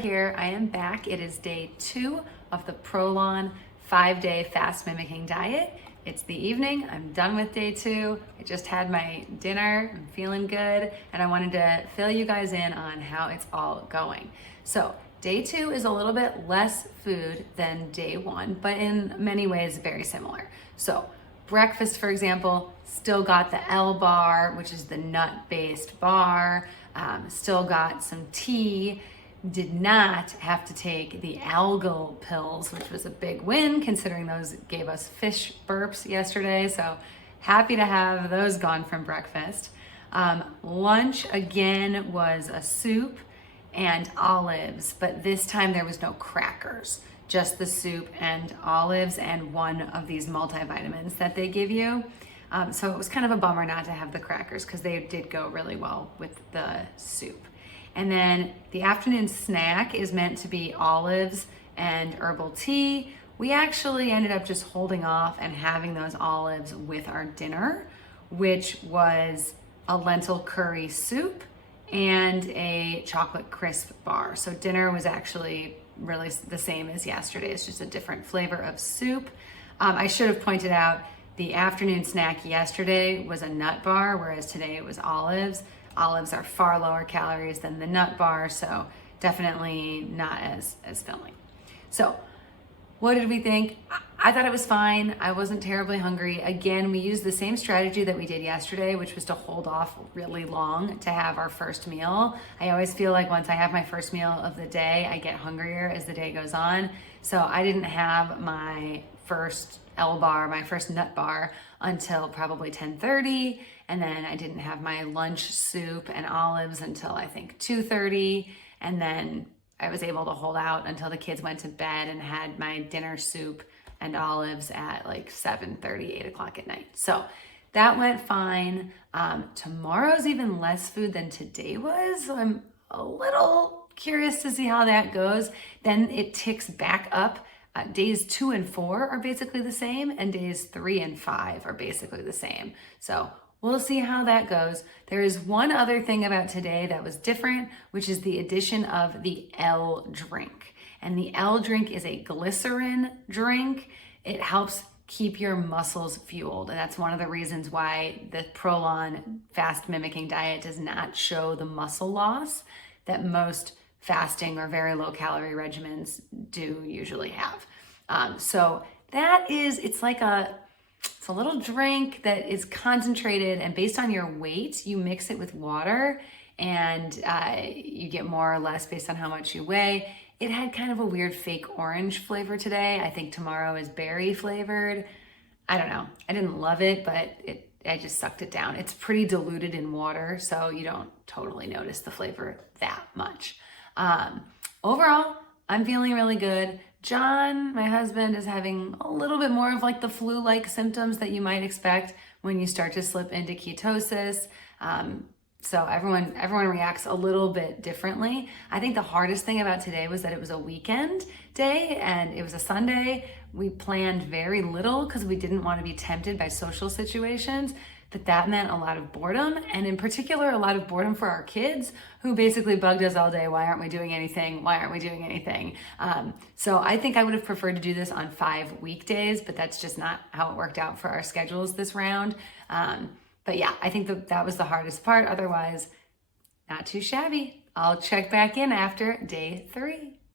here. I am back. It is day 2 of the Prolon 5-day fast mimicking diet. It's the evening. I'm done with day 2. I just had my dinner. I'm feeling good, and I wanted to fill you guys in on how it's all going. So day 2 is a little bit less food than day 1, but in many ways very similar. So breakfast, for example, still got the L bar, which is the nut-based bar, still got some tea, did not have to take the algal pills, which was a big win considering those gave us fish burps yesterday. So happy to have those gone from breakfast. Lunch again was a soup and olives, but this time there was no crackers, just the soup and olives and one of these multivitamins that they give you. So it was kind of a bummer not to have the crackers because they did go really well with the soup. And then the afternoon snack is meant to be olives and herbal tea. We actually ended up just holding off and having those olives with our dinner, which was a lentil curry soup and a chocolate crisp bar. So dinner was actually really the same as yesterday. It's just a different flavor of soup. I should have pointed out the afternoon snack yesterday was a nut bar, whereas today it was olives. Olives are far lower calories than the nut bar, so definitely not as filling. So what did we think? I thought it was fine. I wasn't terribly hungry. Again, we used the same strategy that we did yesterday, which was to hold off really long to have our first meal. I always feel like once I have my first meal of the day, I get hungrier as the day goes on. So I didn't have my first L bar, my first nut bar, until probably 10:30. And then I didn't have my lunch soup and olives until I think 2:30. And then I was able to hold out until the kids went to bed and had my dinner soup and olives at like 7:30, 8 o'clock at night. So that went fine. Tomorrow's even less food than today was. So I'm a little curious to see how that goes. Then it ticks back up. Days 2 and 4 are basically the same, and days 3 and 5 are basically the same. So we'll see how that goes. There is one other thing about today that was different, which is the addition of the L drink. And the L drink is a glycerin drink. It helps keep your muscles fueled. And that's one of the reasons why the Prolon fast mimicking diet does not show the muscle loss that most fasting or very low calorie regimens do usually have. So that is, it's a little drink that is concentrated, and based on your weight, you mix it with water and you get more or less based on how much you weigh. It had kind of a weird fake orange flavor today. I think tomorrow is berry flavored. I don't know. I didn't love it, but I just sucked it down. It's pretty diluted in water, so you don't totally notice the flavor that much. Overall, I'm feeling really good. John, my husband, is having a little bit more of like the flu-like symptoms that you might expect when you start to slip into ketosis. So everyone reacts a little bit differently. I think the hardest thing about today was that it was a weekend day and it was a Sunday. We planned very little because we didn't want to be tempted by social situations, but that meant a lot of boredom, and in particular, a lot of boredom for our kids who basically bugged us all day. Why aren't we doing anything? Why aren't we doing anything? So I think I would have preferred to do this on 5 weekdays, but that's just not how it worked out for our schedules this round. But yeah, I think that was the hardest part. Otherwise, not too shabby. I'll check back in after day 3.